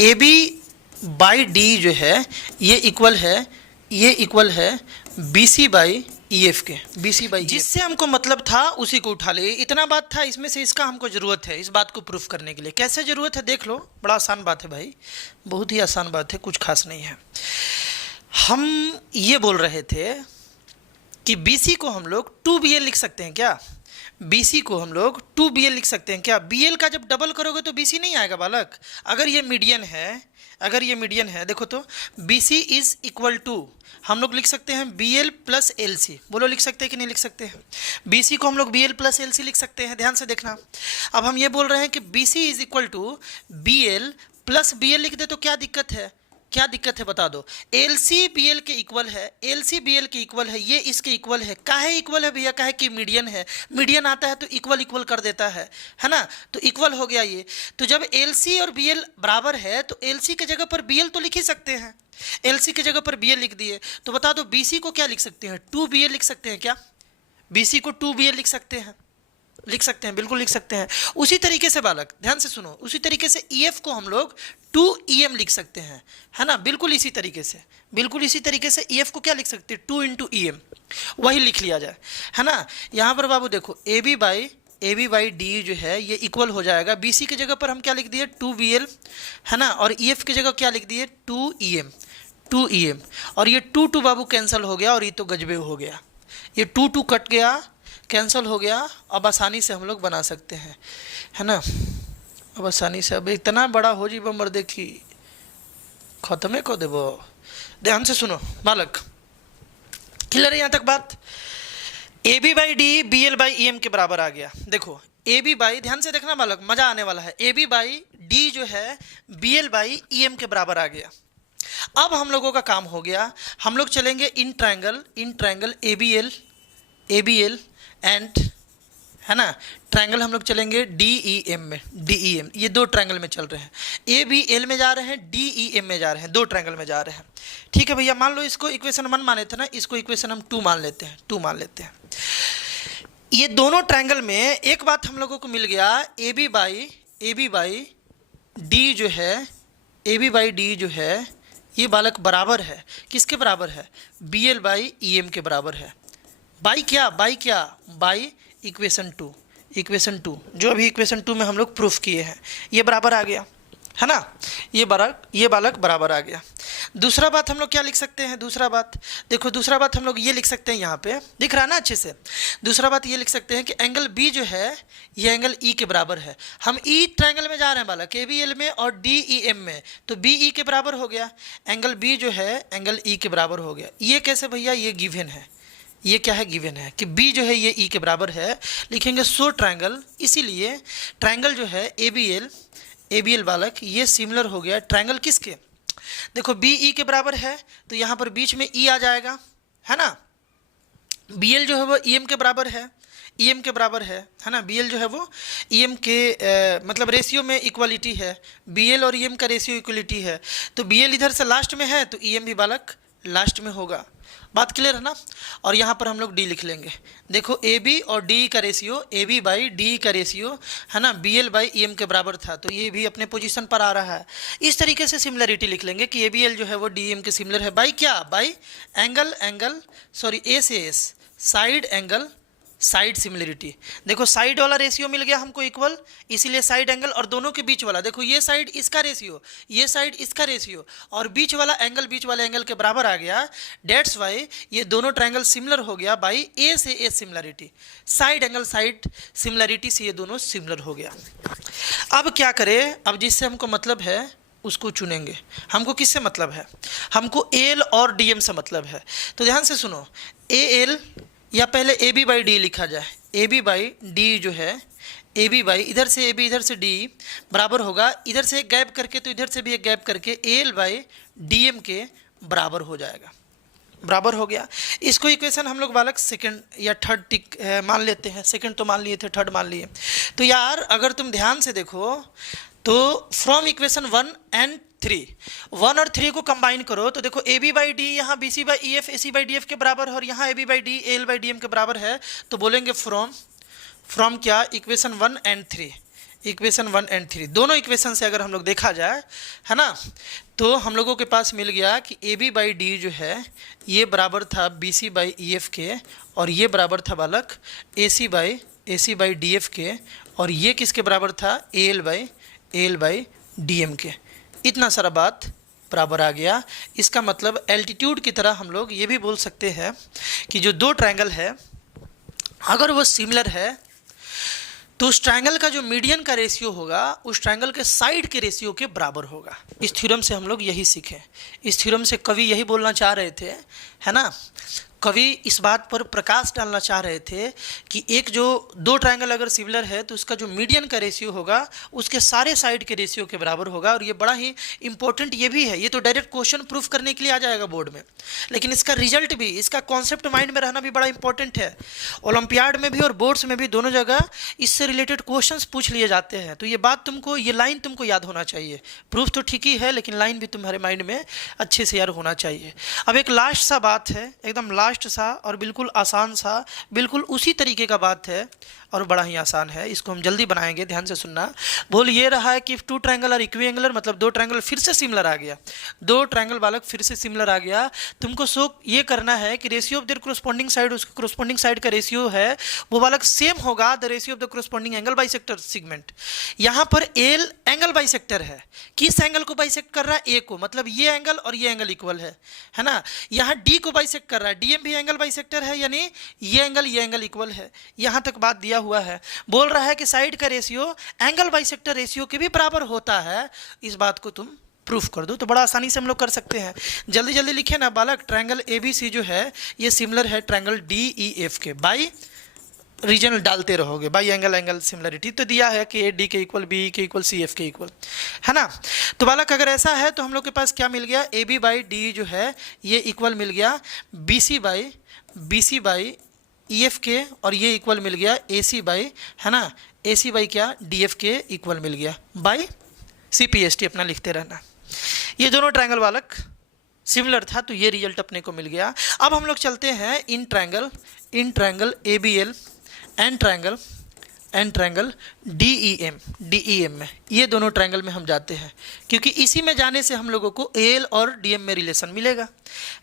AB by D जो है ये इक्वल है BC बाई EF के, BC बाई, जिससे हमको मतलब था उसी को उठा ले। इतना बात था, इसमें से इसका हमको ज़रूरत है इस बात को प्रूफ करने के लिए। कैसे ज़रूरत है देख लो, बड़ा आसान बात है भाई, बहुत ही आसान बात है, कुछ खास नहीं है। हम ये बोल रहे थे कि BC को हम लोग 2BL लिख सकते हैं क्या, BC को हम लोग 2BL लिख सकते हैं क्या। BL का जब डबल करोगे तो BC नहीं आएगा बालक। अगर ये मीडियन है, देखो तो BC इज इक्वल टू, हम लोग लिख सकते हैं BL प्लस LC। बोलो लिख सकते हैं कि नहीं लिख सकते हैं। BC को हम लोग BL प्लस LC लिख सकते हैं, ध्यान से देखना। अब हम ये बोल रहे हैं कि BC is equal to BL plus BL लिख दे तो क्या दिक्कत है, क्या दिक्कत है बता दो। LC BL के इक्वल है, LC BL के इक्वल है, ये इसके इक्वल है। काहे इक्वल है भैया, काहे कि मीडियन है, मीडियन आता है तो इक्वल इक्वल कर देता है ना, तो इक्वल हो गया ये। तो जब LC और BL बराबर है तो LC के जगह पर BL तो लिख ही सकते हैं, LC के जगह पर BL लिख दिए, तो बता दो BC को क्या लिख सकते हैं, 2BL लिख सकते हैं क्या, BC को 2BL लिख सकते हैं, बिल्कुल लिख सकते हैं। उसी तरीके से बालक ध्यान से सुनो, उसी तरीके से EF को हम लोग 2EM लिख सकते हैं, है ना। बिल्कुल इसी तरीके से EF को क्या लिख सकते हैं, 2 इंटू EM, वही लिख लिया जाए, है ना। यहाँ पर बाबू देखो AB बाई D जो है ये इक्वल हो जाएगा, BC की जगह पर हम क्या लिख दिए 2BL, है ना, और EF की जगह क्या लिख दिए 2EM, और ये 2 बाबू कैंसिल हो गया, और ये तो गजबे हो गया, ये 2 कट गया, कैंसिल हो गया। अब आसानी से हम लोग बना सकते हैं, है ना। अब आसानी से, अब इतना बड़ा हो जी बम्बर देखी खत्मे को देवो। ध्यान से सुनो बालक, क्लियर है यहाँ तक बात। AB by D BL by EM के बराबर आ गया। देखो AB बाई, ध्यान से देखना बालक, मजा आने वाला है। AB बाई डी जो है B L by E M के बराबर आ गया। अब हम लोगों का काम हो गया, हम लोग चलेंगे इन triangle A B L and, है ना, ट्रायंगल हम लोग चलेंगे डी ई एम में, डी ई एम, ये दो ट्रायंगल में चल रहे हैं, ए बी एल में जा रहे हैं, डी ई एम में जा रहे हैं, दो ट्रायंगल में जा रहे हैं। ठीक है भैया, मान लो इसको इक्वेशन 1 माने थे ना, इसको इक्वेशन हम 2 मान लेते हैं, 2 मान लेते हैं। ये दोनों ट्रायंगल में एक बात हम लोगों को मिल गया, ए बी बाई डी जो है, ए बी बाई डी जो है ये बालक बराबर है, किसके बराबर है, B L by E M के बराबर है। बाई क्या, बाई इक्वेशन 2 जो अभी इक्वेशन 2 में हम लोग प्रूफ किए हैं, ये बराबर आ गया, है ना, ये बालक बराबर आ गया। दूसरा बात हम लोग क्या लिख सकते हैं, दूसरा बात देखो, दूसरा बात हम लोग ये लिख सकते हैं, यहाँ पे दिख रहा है ना अच्छे से। दूसरा बात ये लिख सकते हैं कि एंगल बी जो है ये एंगल ई के बराबर है। हम ई ट्रायंगल में जा रहे हैं बालक, ए बी एल में और डी ई एम में, तो बी ई के बराबर हो गया, एंगल बी जो है एंगल ई के बराबर हो गया। ये कैसे भैया, ये गिवन है, ये क्या है, गिवन है कि b जो है ये e के बराबर है। लिखेंगे सो ट्रायंगल, इसीलिए ट्रायंगल जो है ए बी एल बालक ये सिमिलर हो गया ट्रायंगल किसके, देखो b e के बराबर है तो यहाँ पर बीच में e आ जाएगा, है ना। bl जो है वो em के बराबर है, em के बराबर है ना। bl जो है वो em के मतलब रेशियो में इक्वालिटी है, bl और em का रेशियो इक्वलिटी है, तो bl इधर से लास्ट में है तो em भी बालक लास्ट में होगा। बात क्लियर है ना। और यहाँ पर हम लोग डी लिख लेंगे, देखो ए बी और डी का ratio, A B by D का रेशियो, है ना, B L by E M के बराबर था, तो ये भी अपने पोजीशन पर आ रहा है। इस तरीके से सिमिलरिटी लिख लेंगे कि ए बी एल जो है वो डी एम के सिमिलर है, बाई क्या, बाई ए से S, side angle side similarity. देखो साइड वाला रेशियो मिल गया हमको इक्वल, इसीलिए साइड एंगल, और दोनों के बीच वाला देखो ये साइड इसका रेशियो, ये साइड इसका रेशियो, और बीच वाला एंगल बीच वाले एंगल के बराबर आ गया। डेट्स वाई ये दोनों ट्रायंगल सिमिलर हो गया बाई ए से ए similarity, side angle side similarity से ये दोनों सिमिलर हो गया। अब क्या करें, अब जिससे हमको मतलब है उसको चुनेंगे। हमको किससे मतलब है, हमको एल और डी एम से मतलब है। तो ध्यान से सुनो, ए एल या पहले ए बी बाई डी लिखा जाए, ए बी बाई डी जो है, ए बी बाई इधर से ए बी इधर से डी बराबर होगा, इधर से एक गैप करके तो इधर से भी एक गैप करके A L by D M के बराबर हो जाएगा, बराबर हो गया। इसको इक्वेशन हम लोग बालक सेकंड या थर्ड टिक मान लेते हैं, सेकंड तो मान लिए थे, थर्ड मान लिए। तो यार अगर तुम ध्यान से देखो तो फ्रॉम इक्वेशन 1 एंड 3, 1 और 3 को कंबाइन करो तो देखो ए बी बाई डी यहाँ B C by E F, A C by D F के बराबर है, और यहाँ A B by D A L by D M के बराबर है, तो बोलेंगे फ्रॉम क्या, इक्वेशन 1 एंड 3, इक्वेशन 1 एंड 3 दोनों इक्वेशन से अगर हम लोग देखा जाए, है ना, तो हम लोगों के पास मिल गया कि ए बी बाई डी जो है ये बराबर था B C by E F के, और ये बराबर था बालक A C by D F के, और ये किसके बराबर था, A L by D M के। इतना सारा बात बराबर आ गया। इसका मतलब एल्टीट्यूड की तरह हम लोग ये भी बोल सकते हैं कि जो दो ट्रायंगल है अगर वो सिमिलर है तो उस ट्रायंगल का जो मीडियन का रेशियो होगा उस ट्रायंगल के साइड के रेशियो के बराबर होगा। इस थ्योरम से हम लोग यही सीखे, इस थ्योरम से कवि यही बोलना चाह रहे थे, है ना। कवि इस बात पर प्रकाश डालना चाह रहे थे कि एक जो दो ट्रायंगल अगर सिमिलर है तो उसका जो मीडियन का रेशियो होगा उसके सारे साइड के रेशियो के बराबर होगा। और ये बड़ा ही इंपॉर्टेंट ये भी है, ये तो डायरेक्ट क्वेश्चन प्रूफ करने के लिए आ जाएगा बोर्ड में, लेकिन इसका रिजल्ट भी, इसका कॉन्सेप्ट माइंड में रहना भी बड़ा इंपॉर्टेंट है। ओलंपियाड में भी और बोर्ड्स में भी दोनों जगह इससे रिलेटेड क्वेश्चंस पूछ लिए जाते हैं। तो ये बात तुमको, ये लाइन तुमको याद होना चाहिए। प्रूफ तो ठीक ही है लेकिन लाइन भी तुम्हारे माइंड में अच्छे से याद होना चाहिए। अब एक लास्ट सा बात है, एकदम लास्ट सा और बिल्कुल आसान सा, बिल्कुल उसी तरीके का बात है और बड़ा ही आसान है, इसको हम जल्दी बनाएंगे, ध्यान से सुनना। बोल ये रहा है कि इफ टू ट्रायंगल आर इक्विएंगुलर, मतलब दो ट्रायंगल फिर से सिमिलर आ गया, दो ट्रायंगल बालक फिर से सिमिलर आ गया। तुमको शो ये करना है कि ratio of there corresponding side, उसके कोरस्पॉन्डिंग साइड का रेशियो है वो बालक सेम होगा the ratio of the corresponding angle bisector segment. यहाँ पर एल एंगल बाइसेक्टर है, किस एंगल को बाइसेक्ट कर रहा है, ए को, मतलब ये एंगल और ये एंगल इक्वल है ना। यहाँ डी को बाइसेक्ट कर रहा है, डीएम भी एंगल बाइसेक्टर है, यानी ये एंगल इक्वल है। यहाँ तक बात दिया हुआ है। बोल रहा है कि साइड का रेशियो एंगल बाइसेक्टर रेशियो के भी बराबर होता है, इस बात को तुम प्रूफ कर दो। तो बड़ा आसानी से हम लोग कर सकते हैं। जल्दी जल्दी लिखे ना बालक, ट्रायंगल एबीसी जो है ये सिमिलर है ट्रायंगल डीईएफ के बाई रीजन डालते रहोगे, बाई एंगल एंगल सिमिलरिटी। तो दिया है कि ए डी के इक्वल, बी के इक्वल, सी एफ के इक्वल, है ना। तो बालक अगर ऐसा है तो हम लोग के पास क्या मिल गया, ए बी बाई डी जो है ये इक्वल मिल गया B C by E F के, और ये इक्वल मिल गया ए सी बाई, है ना, ए सी बाई क्या, डी एफ के इक्वल मिल गया by C P S T, अपना लिखते रहना। ये दोनों ट्रायंगल बालक सिमिलर था तो ये रिजल्ट अपने को मिल गया। अब हम लोग चलते हैं इन triangle A B L and triangle D E M में, ये दोनों ट्रायंगल में हम जाते हैं क्योंकि इसी में जाने से हम लोगों को एल और डी एम में रिलेशन मिलेगा,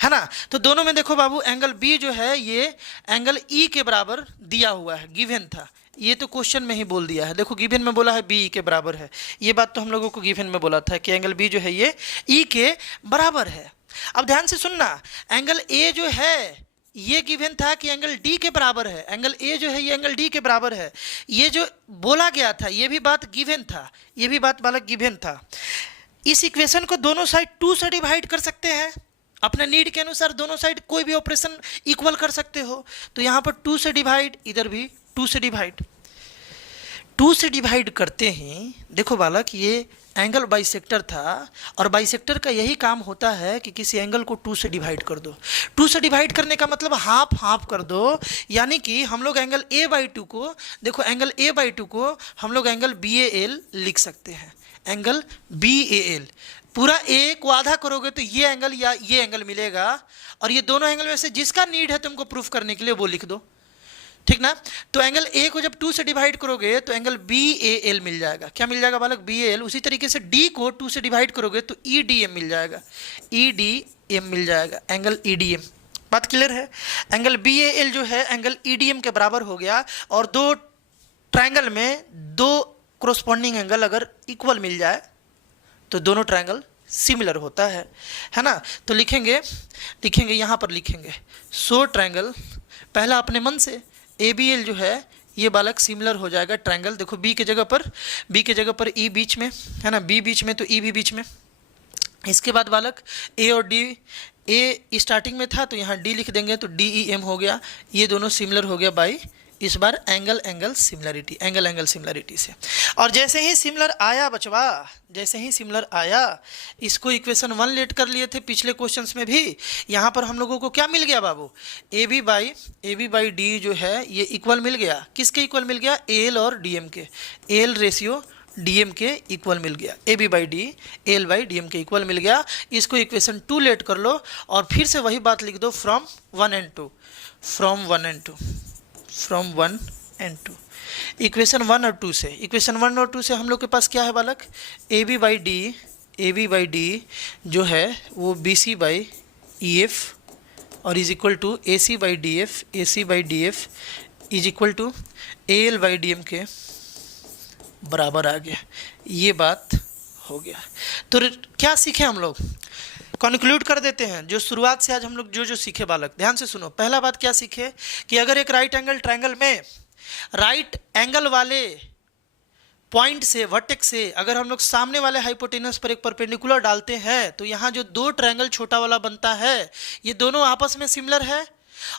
है ना। तो दोनों में देखो बाबू, एंगल बी जो है ये एंगल ई के बराबर दिया हुआ है, गिवन था, ये तो क्वेश्चन में ही बोल दिया है। देखो गिवन में बोला है बी ई के बराबर है, ये बात तो हम लोगों को गिवन में बोला था कि एंगल बी जो है ये ई के बराबर है। अब ध्यान से सुनना, एंगल ए जो है ये गिवन था कि एंगल डी के बराबर है, एंगल ए जो है ये एंगल डी के बराबर है, ये जो बोला गया था ये भी बात गिवन था, ये भी बात बालक गिवन था। इस इक्वेशन को दोनों साइड 2 से डिवाइड कर सकते हैं, अपने नीड के अनुसार दोनों साइड कोई भी ऑपरेशन इक्वल कर सकते हो। तो यहाँ पर 2 से डिवाइड, इधर भी 2 से डिवाइड, 2 से डिवाइड करते ही देखो बालक ये एंगल बाइसेक्टर था, और बाइसेक्टर का यही काम होता है कि किसी एंगल को 2 से डिवाइड कर दो। 2 से डिवाइड करने का मतलब हाफ हाफ कर दो, यानी कि हम लोग एंगल ए बाई 2 को, देखो एंगल ए बाई 2 को हम लोग एंगल बी ए एल लिख सकते हैं, एंगल बी ए एल। पूरा ए को आधा करोगे तो ये एंगल या ये एंगल मिलेगा, और ये दोनों एंगल में से जिसका नीड है तुमको प्रूफ करने के लिए वो लिख दो, ठीक ना। तो एंगल ए को जब 2 से डिवाइड करोगे तो एंगल बी ए एल मिल जाएगा। क्या मिल जाएगा बालक, बी ए एल। उसी तरीके से डी को 2 से डिवाइड करोगे तो ई डी एम मिल जाएगा, ई डी एम मिल जाएगा, एंगल ई डी एम। बात क्लियर है। एंगल बी ए एल जो है एंगल ई डी एम के बराबर हो गया, और दो ट्रायंगल में 2 कोरोस्पॉन्डिंग एंगल अगर इक्वल मिल जाए तो दोनों ट्रायंगल सिमिलर होता है ना। तो लिखेंगे यहाँ पर लिखेंगे सो ट्रायंगल, पहला अपने मन से ए बी एल जो है ये बालक सिमिलर हो जाएगा ट्रायंगल। देखो बी के जगह पर ई बीच में, है ना, बी बीच में तो ई भी बीच में। इसके बाद बालक ए और डी, ए स्टार्टिंग में था तो यहाँ डी लिख देंगे तो डी ई एम हो गया, ये दोनों सिमिलर हो गया बाई इस बार एंगल सिमिलरिटी से। और जैसे ही सिमिलर आया बचवा, जैसे ही सिमिलर आया, इसको इक्वेशन 1 लेट कर लिए थे पिछले क्वेश्चंस में भी। यहाँ पर हम लोगों को क्या मिल गया बाबू, ए बी बाई डी जो है ये इक्वल मिल गया, किसके इक्वल मिल गया, एल और डी एम के, एल रेशियो डी एम के इक्वल मिल गया, A B by D L by D M के इक्वल मिल गया। इसको इक्वेशन 2 लेट कर लो और फिर से वही बात लिख दो, फ्रॉम 1 एंड 2, इक्वेशन 1 और 2 से। इक्वेशन 1 और 2 से हम लोग के पास क्या है बालक, ए बी बाई डी जो है वो B C by E F और is equal to A C by D F is equal to A L by D M के बराबर आ गया। ये बात हो गया। तो क्या सीखे हम लोग, कंक्लूड कर देते हैं जो शुरुआत से आज हम लोग जो सीखे बालक, ध्यान से सुनो। पहला बात क्या सीखे कि अगर एक राइट एंगल ट्रायंगल में राइट एंगल वाले पॉइंट से, वर्टेक्स से, अगर हम लोग सामने वाले हाइपोटेनस पर एक परपेंडिकुलर डालते हैं तो यहाँ जो 2 ट्रायंगल छोटा वाला बनता है ये दोनों आपस में सिमिलर है,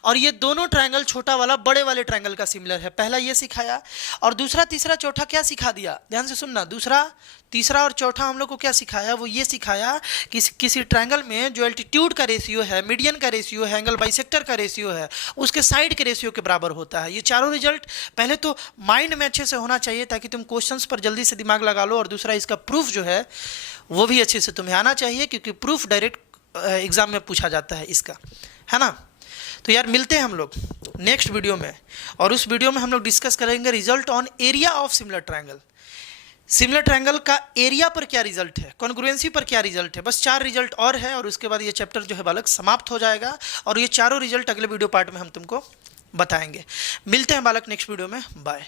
और ये दोनों ट्रायंगल छोटा वाला बड़े वाले ट्रायंगल का सिमिलर है। पहला ये सिखाया, और दूसरा तीसरा चौथा क्या सिखा दिया, ध्यान से सुनना। दूसरा तीसरा और चौथा हम लोग को क्या सिखाया, वो ये सिखाया कि किसी ट्रायंगल में जो एल्टीट्यूड का रेशियो है, मीडियन का रेशियो है, एंगल बाइसेक्टर का रेशियो है, उसके साइड के रेशियो के बराबर होता है। ये चारों रिजल्ट पहले तो माइंड में अच्छे से होना चाहिए ताकि तुम क्वेश्चंस पर जल्दी से दिमाग लगा लो, और दूसरा इसका प्रूफ जो है वो भी अच्छे से तुम्हें आना चाहिए क्योंकि प्रूफ डायरेक्ट एग्जाम में पूछा जाता है इसका, है ना। तो यार मिलते हैं हम लोग नेक्स्ट वीडियो में, और उस वीडियो में हम लोग डिस्कस करेंगे result on area of similar triangle. Similar triangle का एरिया पर क्या रिजल्ट है, कॉन्ग्रुएंसी पर क्या रिजल्ट है। बस 4 रिजल्ट और है और उसके बाद ये चैप्टर जो है बालक समाप्त हो जाएगा, और ये चारों रिजल्ट अगले वीडियो पार्ट में हम तुमको बताएंगे। मिलते हैं बालक नेक्स्ट वीडियो में, बाय।